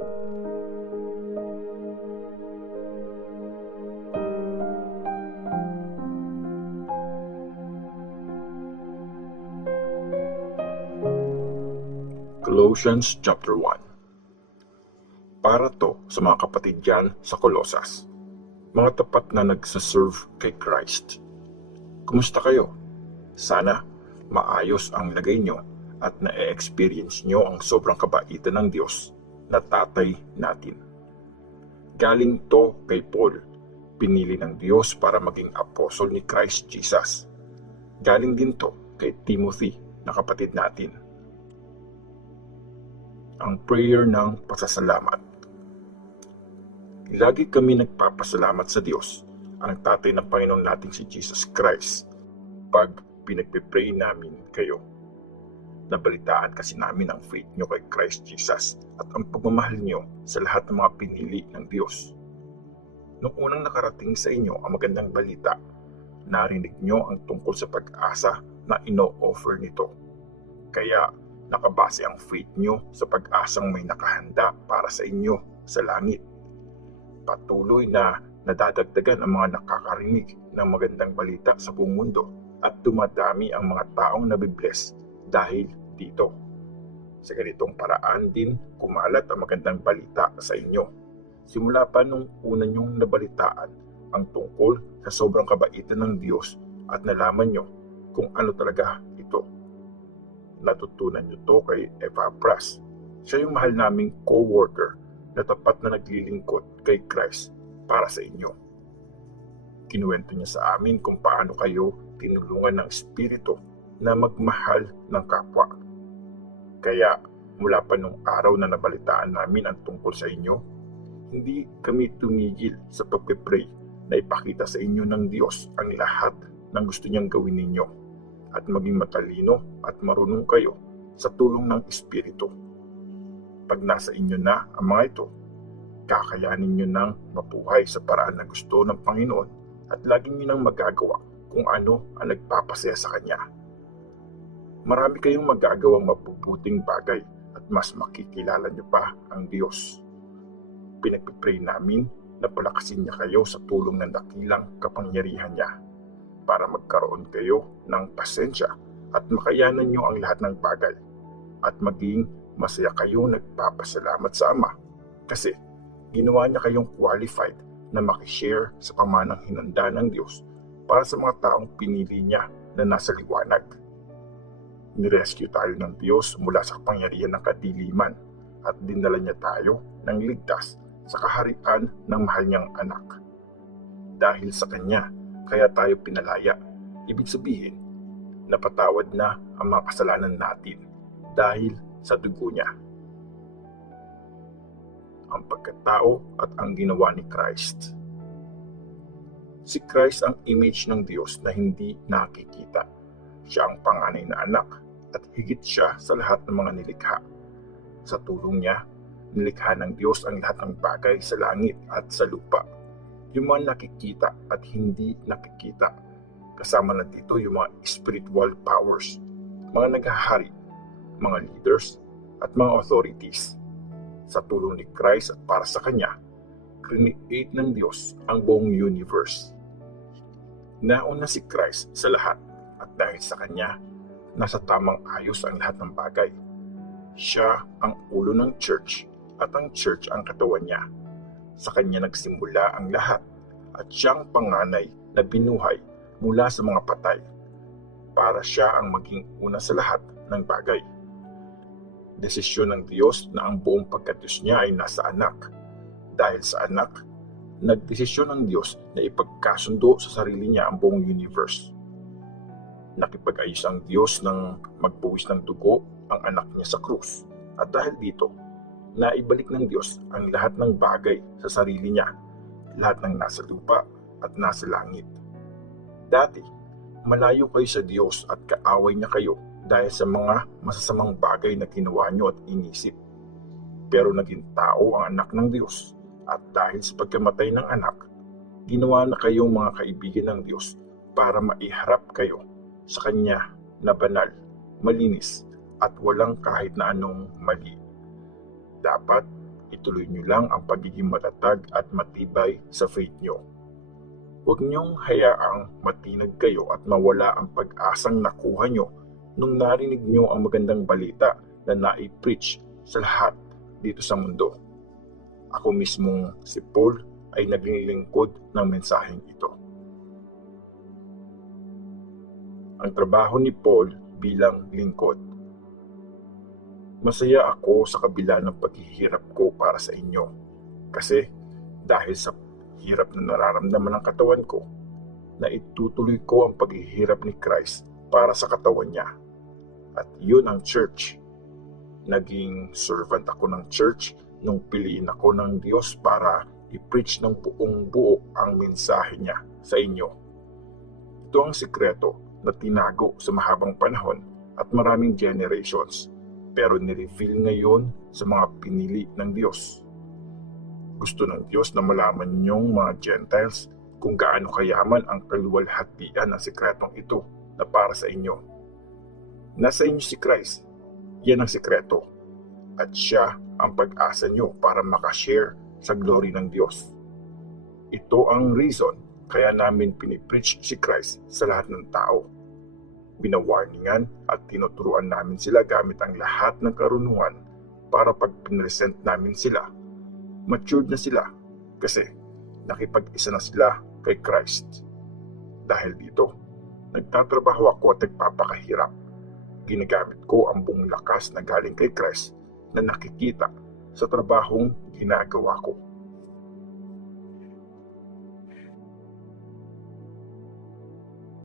Colossians chapter 1. Para to sa mga kapatid dyan sa Colosas, mga tapat na nagsaserve kay Christ. Kumusta kayo? Sana maayos ang lagay nyo at na-experience nyo ang sobrang kabaitan ng Diyos na tatay natin. Galing to kay Paul, pinili ng Diyos para maging apostol ni Christ Jesus. Galing din to kay Timothy na kapatid natin. Ang prayer ng pasasalamat. Lagi kami nagpapasalamat sa Diyos, ang tatay ng Panginoon nating si Jesus Christ, pag pinagpipray namin kayo. Nabalitaan kasi namin ang faith nyo kay Christ Jesus at ang pagmamahal nyo sa lahat ng mga pinili ng Diyos. Noong unang nakarating sa inyo ang magandang balita, narinig nyo ang tungkol sa pag-asa na ino-offer nito. Kaya nakabase ang faith nyo sa pag-asang may nakahanda para sa inyo sa langit. Patuloy na nadadagdagan ang mga nakakarinig ng magandang balita sa buong mundo at dumadami ang mga taong nabibless dahil dito. Sa ganitong paraan din kumalat ang magandang balita sa inyo. Simula pa nung una nyong nabalitaan ang tungkol sa sobrang kabaitan ng Diyos at nalaman nyo kung ano talaga ito. Natutunan nyo to kay Epaphras. Siya yung mahal naming co-worker na tapat na naglilingkod kay Christ para sa inyo. Kinuwento niya sa amin kung paano kayo tinulungan ng Espiritu na magmahal ng kapwa. Kaya mula pa nung araw na nabalitaan namin ang tungkol sa inyo, hindi kami tumigil sa pagpipray na ipakita sa inyo ng Diyos ang lahat ng gusto niyang gawin ninyo at maging matalino at marunong kayo sa tulong ng Espiritu. Pag nasa inyo na ang mga ito, kakayanin nyo nang mabuhay sa paraan na gusto ng Panginoon at lagi nyo nang magagawa kung ano ang nagpapasaya sa Kanya. Marami kayong magagawang mabubuting bagay at mas makikilala nyo pa ang Diyos. Pinagpipray namin na palakasin niya kayo sa tulong ng dakilang kapangyarihan niya para magkaroon kayo ng pasensya at makayanan nyo ang lahat ng bagay at maging masaya kayo nagpapasalamat sa Ama kasi ginawa niya kayong qualified na makishare sa pamanang hinanda ng Diyos para sa mga taong pinili niya na nasa liwanag. Nirescue tayo ng Diyos mula sa kapangyarihan ng kadiliman at dinala niya tayo ng ligtas sa kaharian ng mahal niyang anak. Dahil sa Kanya, kaya tayo pinalaya. Ibig sabihin, napatawad na ang mga kasalanan natin dahil sa dugo niya. Ang pagkatao at ang ginawa ni Christ. Si Christ ang image ng Diyos na hindi nakikita. Siya ang panganay na anak at higit siya sa lahat ng mga nilikha. Sa tulong niya, nilikha ng Diyos ang lahat ng bagay sa langit at sa lupa. Yung mga nakikita at hindi nakikita. Kasama na dito yung mga spiritual powers, mga naghahari, mga leaders, at mga authorities. Sa tulong ni Christ at para sa Kanya, create ng Diyos ang buong universe. Nauna si Christ sa lahat at dahil sa Kanya, nasa tamang ayos ang lahat ng bagay. Siya ang ulo ng church at ang church ang katawan niya. Sa Kanya nagsimula ang lahat at siyang panganay na binuhay mula sa mga patay para siya ang maging una sa lahat ng bagay. Desisyon ng Diyos na ang buong pagkadiyos niya ay nasa anak. Dahil sa anak, nagdesisyon ng Diyos na ipagkasundo sa sarili niya ang buong universe. Nakipag-ayos ang Diyos ng magbuwis ng dugo ang anak niya sa krus. At dahil dito, naibalik ng Diyos ang lahat ng bagay sa sarili niya, lahat ng nasa lupa at nasa langit. Dati, malayo kayo sa Diyos at kaaway niya kayo dahil sa mga masasamang bagay na ginawa niyo at inisip. Pero naging tao ang anak ng Diyos at dahil sa pagkamatay ng anak, ginawa na kayong mga kaibigan ng Diyos para maiharap kayo sa Kanya na banal, malinis at walang kahit na anong mali. Dapat ituloy nyo lang ang pagiging matatag at matibay sa faith nyo. Huwag niyong hayaang matinag kayo at mawala ang pag-asang nakuha nyo nung narinig nyo ang magandang balita na nai-preach sa lahat dito sa mundo. Ako mismong si Paul ay naging lingkod ng mensaheng ito. Ang trabaho ni Paul bilang lingkod. Masaya ako sa kabila ng paghihirap ko para sa inyo kasi dahil sa hirap na nararamdaman ng katawan ko, na itutuloy ko ang paghihirap ni Christ para sa katawan niya. At yun ang church. Naging servant ako ng church nung piliin ako ng Diyos para i-preach ng buong buo ang mensahe niya sa inyo. Ito ang sikreto na tinago sa mahabang panahon at maraming generations, pero ni-reveal ngayon sa mga pinili ng Diyos. Gusto ng Diyos na malaman niyong mga Gentiles kung gaano kayaman ang kaluwalhatian ng sikretong ito na para sa inyo. Nasa inyo si Christ, yan ang sikreto, at siya ang pag-asa niyo para makashare sa glory ng Diyos. Ito ang reason kaya namin pinipreach si Christ sa lahat ng tao. Binawarningan at tinuturuan namin sila gamit ang lahat ng karunungan para pag pinresent namin sila, matured na sila kasi nakipag-isa na sila kay Christ. Dahil dito, nagtatrabaho ako at nagpapakahirap. Ginagamit ko ang buong lakas na galing kay Christ na nakikita sa trabahong ginagawa ko.